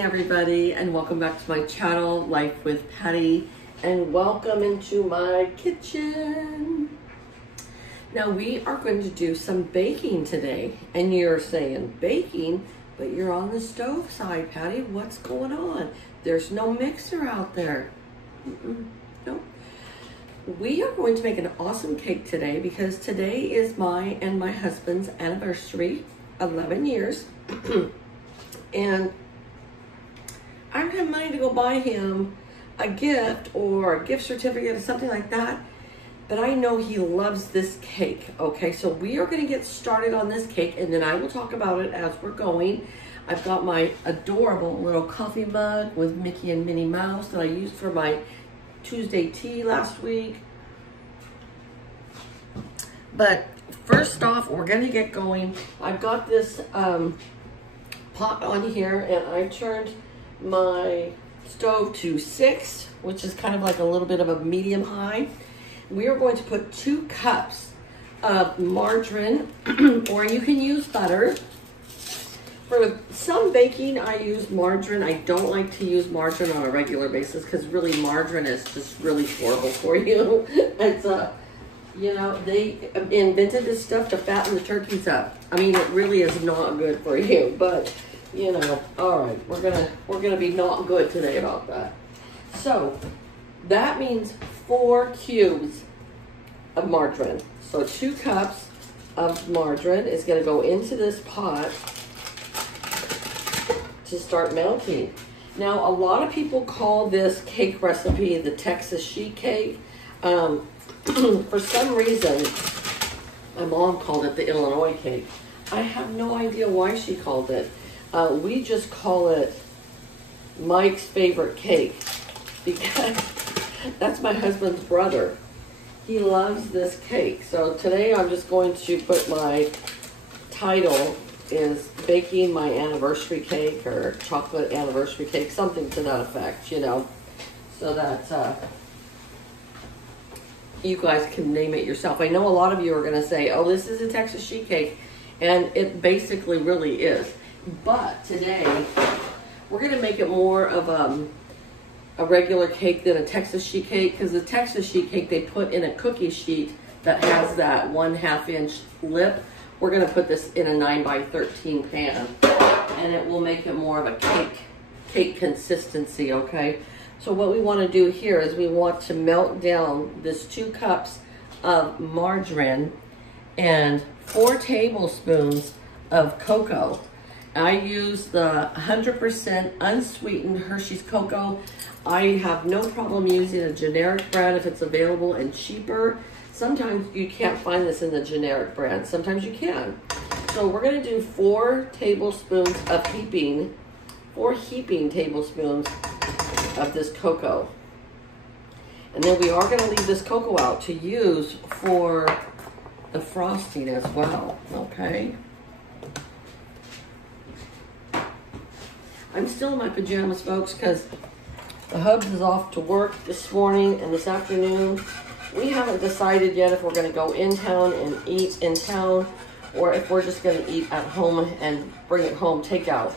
everybody, and welcome back to my channel, Life with Patty, and welcome into my kitchen. Now we are going to do some baking today, and you're saying baking, but you're on the stove side, Patty. What's going on? There's no mixer out there. No. We are going to make an awesome cake today because today is my and my husband's anniversary, 11 years. And I don't have money to go buy him a gift or a gift certificate or something like that, but I know he loves this cake. Okay, so we are going to get started on this cake, and then I will talk about it as we're going. I've got my adorable little coffee mug with Mickey and Minnie Mouse that I used for my Tuesday tea last week. But first off, we're going to get going. I've got this pot on here, and I turned my stove to 6, which is kind of like a little bit of a medium high. We are going to put 2 cups of margarine, or you can use butter. For some baking, I use margarine. I don't like to use margarine on a regular basis because really margarine is just really horrible for you. It's you know, they invented this stuff to fatten the turkeys up. I mean, it really is not good for you, but you know, all right, we're gonna be not good today about that. So that means 4 cubes of margarine. So 2 cups of margarine is gonna go into this pot to start melting. Now, a lot of people call this cake recipe the Texas sheet cake. For some reason, my mom called it the Illinois cake. I have no idea why she called it. We just call it Mike's favorite cake because that's my husband's brother. He loves this cake. So today I'm just going to put my title is baking my anniversary cake or chocolate anniversary cake, something to that effect, you know, so that you guys can name it yourself. I know a lot of you are going to say, oh, this is a Texas sheet cake, and it basically really is. But today, we're going to make it more of a regular cake than a Texas sheet cake, because the Texas sheet cake they put in a cookie sheet that has that 1/2 inch lip. We're going to put this in a 9x13 pan, and it will make it more of a cake consistency, okay? So what we want to do here is we want to melt down this 2 cups of margarine and 4 tablespoons of cocoa. I use the 100% unsweetened Hershey's cocoa. I have no problem using a generic brand if it's available and cheaper. Sometimes you can't find this in the generic brand. Sometimes you can. So we're going to do 4 tablespoons of heaping tablespoons of this cocoa. And then we are going to leave this cocoa out to use for the frosting as well, okay? I'm still in my pajamas, folks, because the hubs is off to work this morning and this afternoon. We haven't decided yet if we're going to go in town and eat in town or if we're just going to eat at home and bring it home takeout.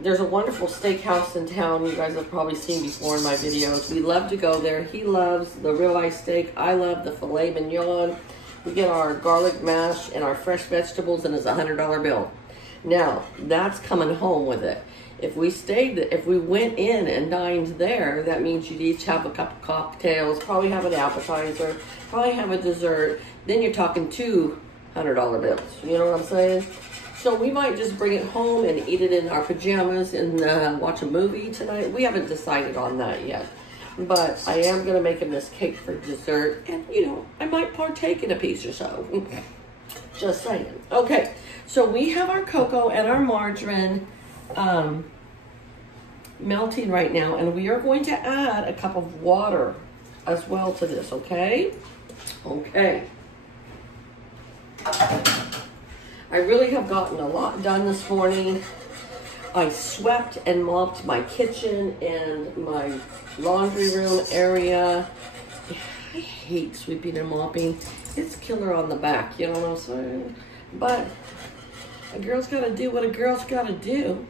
There's a wonderful steakhouse in town you guys have probably seen before in my videos. We love to go there. He loves the ribeye steak. I love the filet mignon. We get our garlic mash and our fresh vegetables, and it's a $100 bill. Now, that's coming home with it. If we went in and dined there, that means you'd each have a cup of cocktails, probably have an appetizer, probably have a dessert. Then you're talking $200 bills. You know what I'm saying? So we might just bring it home and eat it in our pajamas and watch a movie tonight. We haven't decided on that yet. But I am going to make him this cake for dessert. And, you know, I might partake in a piece or so. Just saying. Okay, so we have our cocoa and our margarine melting right now. And we are going to add a cup of water as well to this, okay? Okay. I really have gotten a lot done this morning. I swept and mopped my kitchen and my laundry room area. I hate sweeping and mopping. It's killer on the back, you know what I'm saying? But a girl's got to do what a girl's got to do.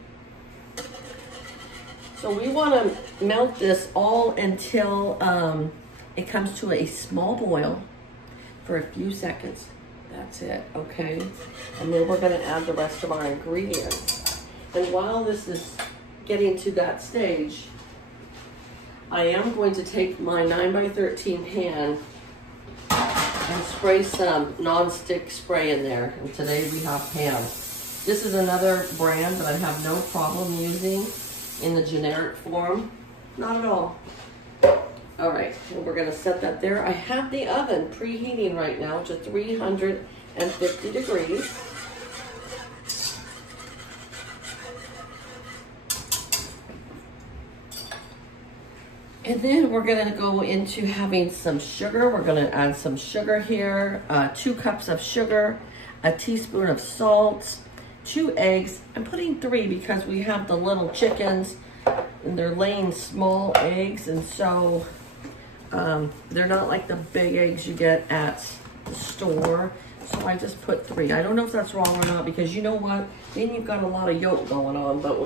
So we want to melt this all until it comes to a small boil for a few seconds. That's it, okay? And then we're gonna add the rest of our ingredients. And while this is getting to that stage, I am going to take my 9x13 pan and spray some non-stick spray in there. And today we have Pam. This is another brand that I have no problem using in the generic form. Not at all. All right, and we're gonna set that there. I have the oven preheating right now to 350 degrees. And then we're gonna go into having some sugar. We're gonna add some sugar here, 2 cups of sugar, a teaspoon of salt, 2 eggs. I'm putting 3 because we have the little chickens and they're laying small eggs, and so they're not like the big eggs you get at the store. So I just put 3. I don't know if that's wrong or not, because you know what? Then you've got a lot of yolk going on, but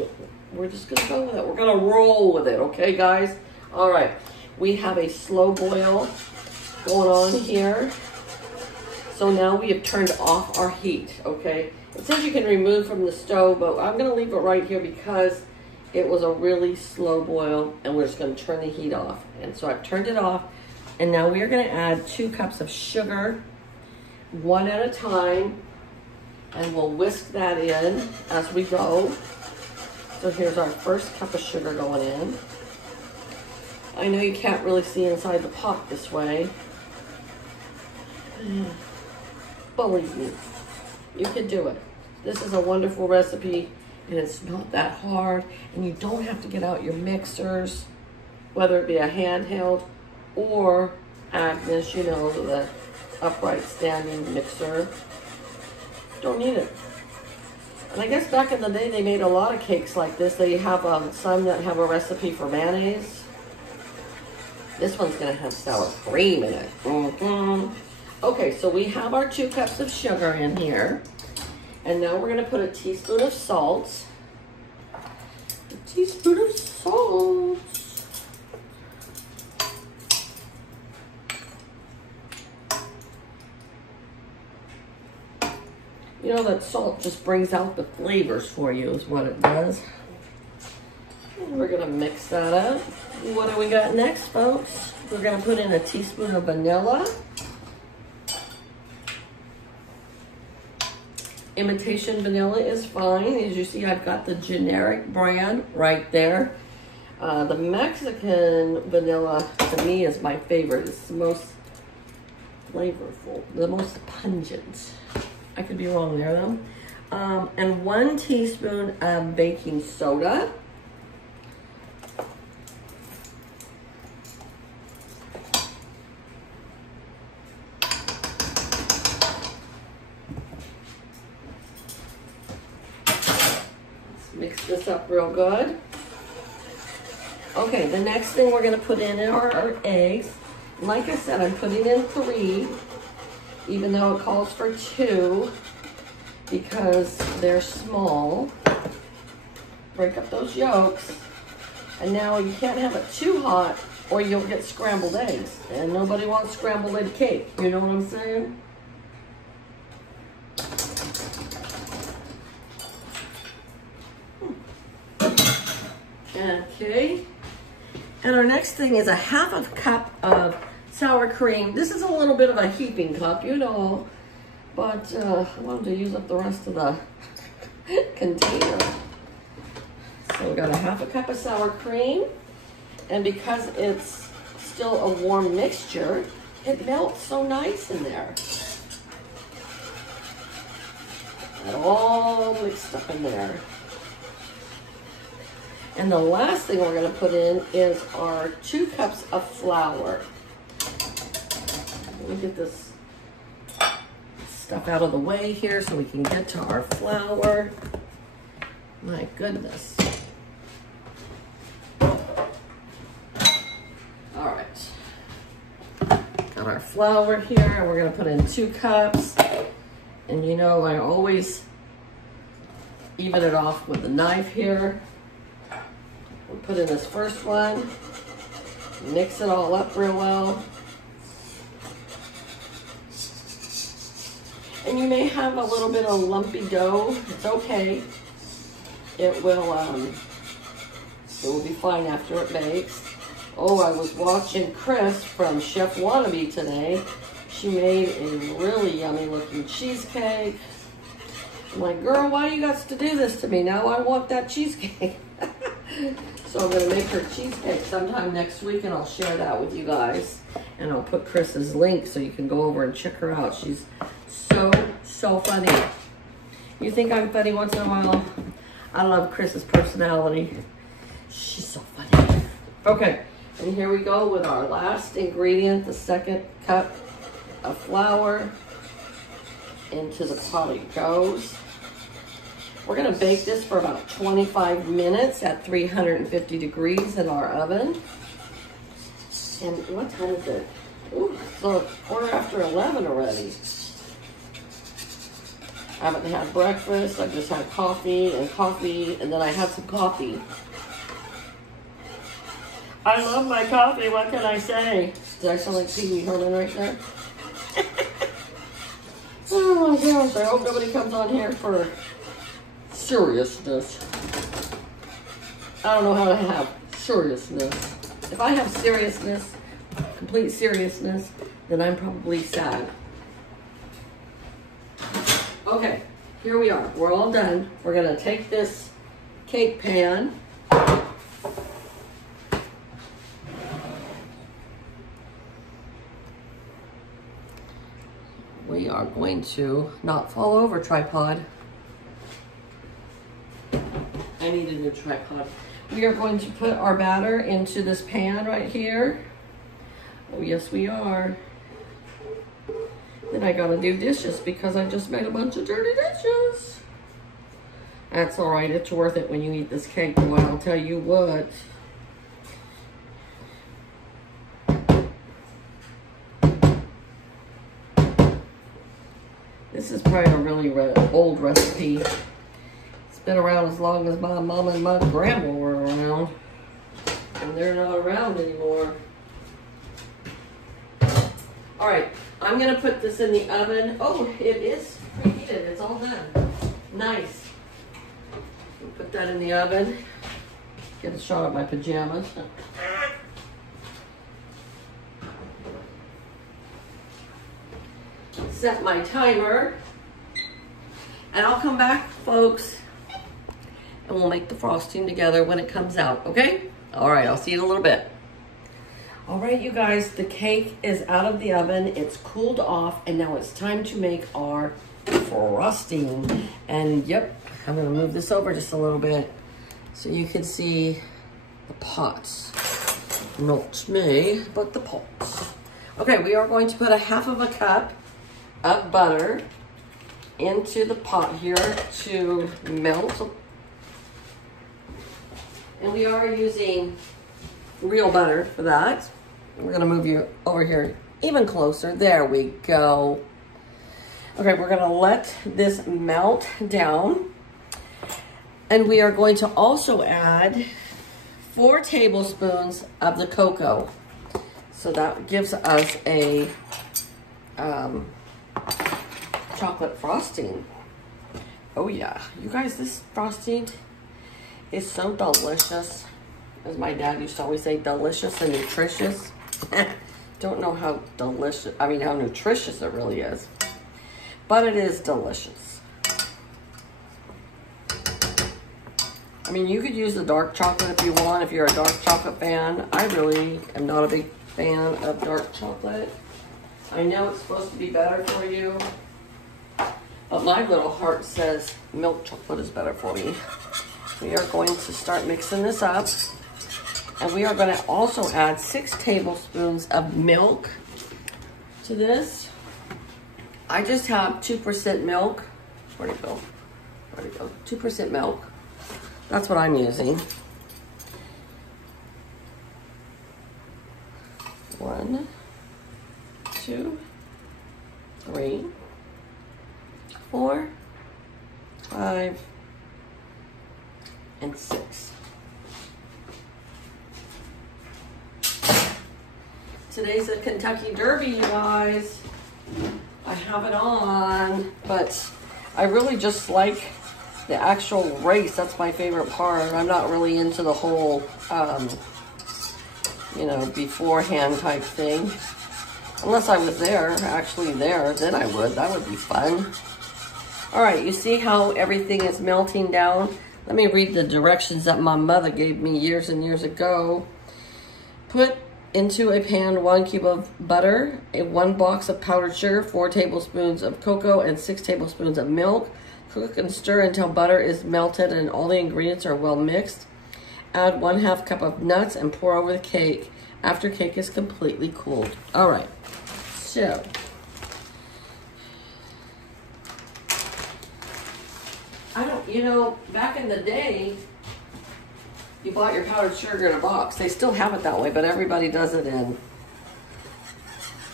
we're just gonna go with it. We're gonna roll with it, okay, guys? All right, we have a slow boil going on here. So now we have turned off our heat, okay? It says you can remove from the stove, but I'm gonna leave it right here because it was a really slow boil, and we're just gonna turn the heat off. And so I've turned it off, and now we are gonna add 2 cups of sugar, 1 at a time, and we'll whisk that in as we go. So here's our first cup of sugar going in. I know you can't really see inside the pot this way. Believe me, you can do it. This is a wonderful recipe, and it's not that hard, and you don't have to get out your mixers, whether it be a handheld or Agnes, you know, the upright standing mixer. Don't need it. And I guess back in the day they made a lot of cakes like this. They have some that have a recipe for mayonnaise. This one's gonna have sour cream in it. Okay, so we have our 2 cups of sugar in here. And now we're gonna put a teaspoon of salt. A teaspoon of salt. You know that salt just brings out the flavors for you is what it does. And we're gonna mix that up. What do we got next, folks? We're gonna put in a teaspoon of vanilla. Imitation vanilla is fine. As you see, I've got the generic brand right there. The Mexican vanilla, to me, is my favorite. It's the most flavorful, the most pungent. I could be wrong there, though. And 1 teaspoon of baking soda. Mix this up real good. Okay, the next thing we're gonna put in are our eggs. Like I said, I'm putting in 3, even though it calls for 2, because they're small. Break up those yolks. And now you can't have it too hot or you'll get scrambled eggs. And nobody wants scrambled egg cake, you know what I'm saying? Okay, and our next thing is a 1/2 cup of sour cream. This is a little bit of a heaping cup, you know, but I wanted to use up the rest of the container. So we got a 1/2 cup of sour cream, and because it's still a warm mixture, it melts so nice in there. Got all mixed up in there. And the last thing we're gonna put in is our 2 cups of flour. Let me get this stuff out of the way here so we can get to our flour. My goodness. All right. Got our flour here, and we're gonna put in 2 cups. And you know, I always even it off with a knife here. We'll put in this first one. Mix it all up real well. And you may have a little bit of lumpy dough. It's okay. It will be fine after it bakes. Oh, I was watching Chris from Chef Wannabe today. She made a really yummy looking cheesecake. I'm like, girl, why do you got to do this to me? Now I want that cheesecake. So I'm gonna make her cheesecake sometime next week and I'll share that with you guys. And I'll put Chris's link so you can go over and check her out. She's so funny. You think I'm funny once in a while? I love Chris's personality. She's so funny. Okay, and here we go with our last ingredient, the second cup of flour. Into the pot it goes. We're gonna bake this for about 25 minutes at 350 degrees in our oven. And what time is it? Ooh, so 11:15 already. I haven't had breakfast. I just had coffee, and then I had some coffee. I love my coffee, what can I say? Did I sound like Pee Wee Herman right there? Oh my gosh, I hope nobody comes on here for seriousness. I don't know how to have seriousness. If I have seriousness, complete seriousness, then I'm probably sad. Okay, here we are. We're all done. We're gonna take this cake pan. We are going to not fall over, tripod. I need a new tripod. We are going to put our batter into this pan right here. Oh, yes, we are. Then I gotta do dishes because I just made a bunch of dirty dishes. That's all right. It's worth it when you eat this cake, boy. I'll tell you what. This is probably a really old recipe. It's been around as long as my mom and my grandma were around. And they're not around anymore. All right, I'm gonna put this in the oven. Oh, it is preheated, it's all done. Nice. Put that in the oven. Get a shot of my pajamas. Set my timer. And I'll come back, folks, and we'll make the frosting together when it comes out, okay? All right, I'll see you in a little bit. All right, you guys, the cake is out of the oven. It's cooled off, and now it's time to make our frosting. And yep, I'm gonna move this over just a little bit so you can see the pots. Not me, but the pots. Okay, we are going to put a half of a cup of butter into the pot here to melt. And we are using real butter for that. We're gonna move you over here even closer. There we go. Okay, we're gonna let this melt down. And we are going to also add 4 tablespoons of the cocoa. So that gives us a chocolate frosting. Oh yeah, you guys, this frosting is so delicious. As my dad used to always say, delicious and nutritious. Don't know how delicious, I mean how nutritious it really is. But it is delicious. I mean, you could use the dark chocolate if you want, if you're a dark chocolate fan. I really am not a big fan of dark chocolate. I know it's supposed to be better for you, but my little heart says milk chocolate is better for me. We are going to start mixing this up. And we are going to also add 6 tablespoons of milk to this. I just have 2% milk. Where'd it go? Where'd it go? 2% milk. That's what I'm using. 1, 2, 3, 4, 5, and 6. Today's the Kentucky Derby, you guys. I have it on, but I really just like the actual race. That's my favorite part. I'm not really into the whole, you know, beforehand type thing. Unless I was there, actually there, then I would. That would be fun. All right, you see how everything is melting down? Let me read the directions that my mother gave me years and years ago. Put into a pan 1 cube of butter, 1 box of powdered sugar, 4 tablespoons of cocoa, and 6 tablespoons of milk. Cook and stir until butter is melted and all the ingredients are well mixed. Add 1/2 cup of nuts and pour over the cake after cake is completely cooled. All right, so you know, back in the day, you bought your powdered sugar in a box. They still have it that way, but everybody does it in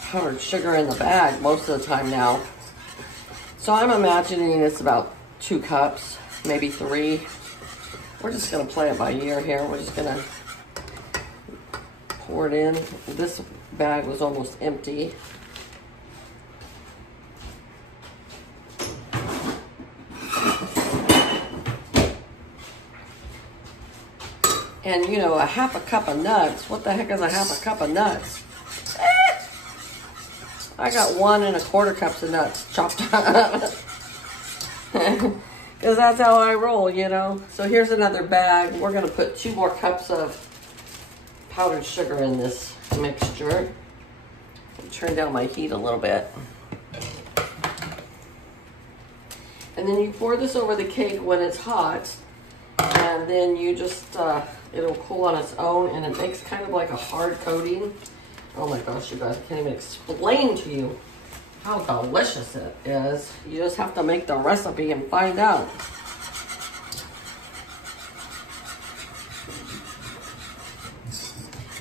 powdered sugar in the bag most of the time now. So I'm imagining it's about 2 cups, maybe 3. We're just gonna play it by ear here. We're just gonna pour it in. This bag was almost empty. And you know, 1/2 cup of nuts. What the heck is 1/2 cup of nuts? I got 1 1/4 cups of nuts chopped up. Because that's how I roll, you know. So here's another bag. We're gonna put 2 more cups of powdered sugar in this mixture. Turn down my heat a little bit. And then you pour this over the cake when it's hot. And then you just, it'll cool on its own, and it makes kind of like a hard coating. Oh my gosh, you guys, I can't even explain to you how delicious it is. You just have to make the recipe and find out.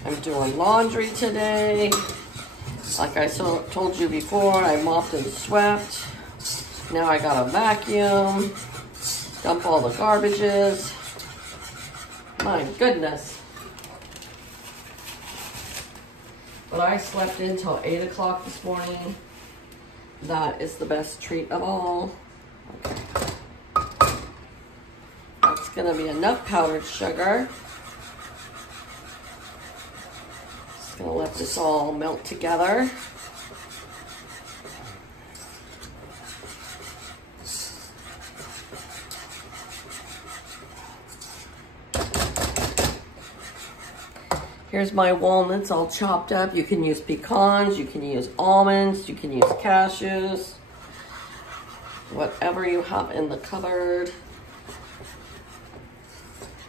I'm doing laundry today. Like I told you before, I mopped and swept. Now I gotta vacuum, dump all the garbages. My goodness. But I slept in till 8 o'clock this morning. That is the best treat of all. Okay. That's gonna be enough powdered sugar. Just gonna let this all melt together. Here's my walnuts all chopped up. You can use pecans, you can use almonds, you can use cashews, whatever you have in the cupboard.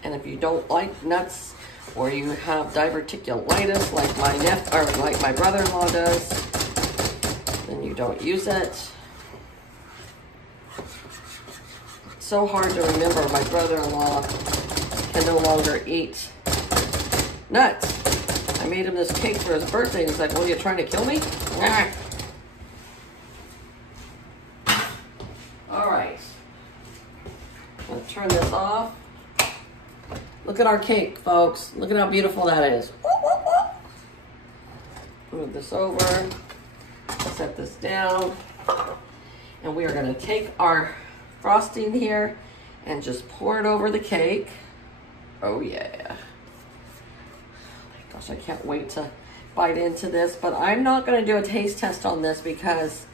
And if you don't like nuts, or you have diverticulitis like my brother-in-law does, then you don't use it. It's so hard to remember my brother-in-law can no longer eat nuts. I made him this cake for his birthday, and he's like, well, you trying to kill me? Ah. All right. Let's turn this off. Look at our cake, folks. Look at how beautiful that is. Move this over. Set this down. And we are going to take our frosting here and just pour it over the cake. Oh, yeah. Gosh, I can't wait to bite into this, but I'm not going to do a taste test on this because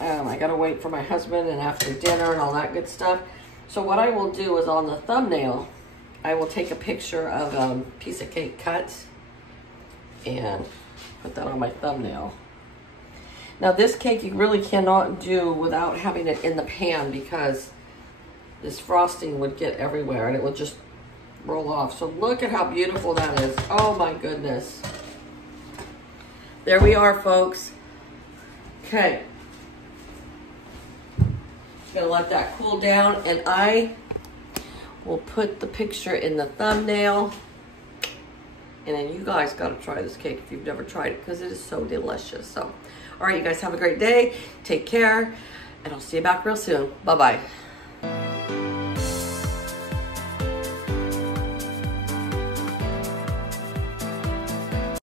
I got to wait for my husband and after dinner and all that good stuff. So what I will do is on the thumbnail, I will take a picture of a piece of cake cut and put that on my thumbnail. Now this cake you really cannot do without having it in the pan because this frosting would get everywhere and it would just roll off. So look at how beautiful that is. Oh my goodness. There we are, folks. Okay. Just gonna let that cool down, and I will put the picture in the thumbnail. And then you guys gotta try this cake if you've never tried it because it is so delicious. So, all right, you guys have a great day. Take care, and I'll see you back real soon. Bye-bye.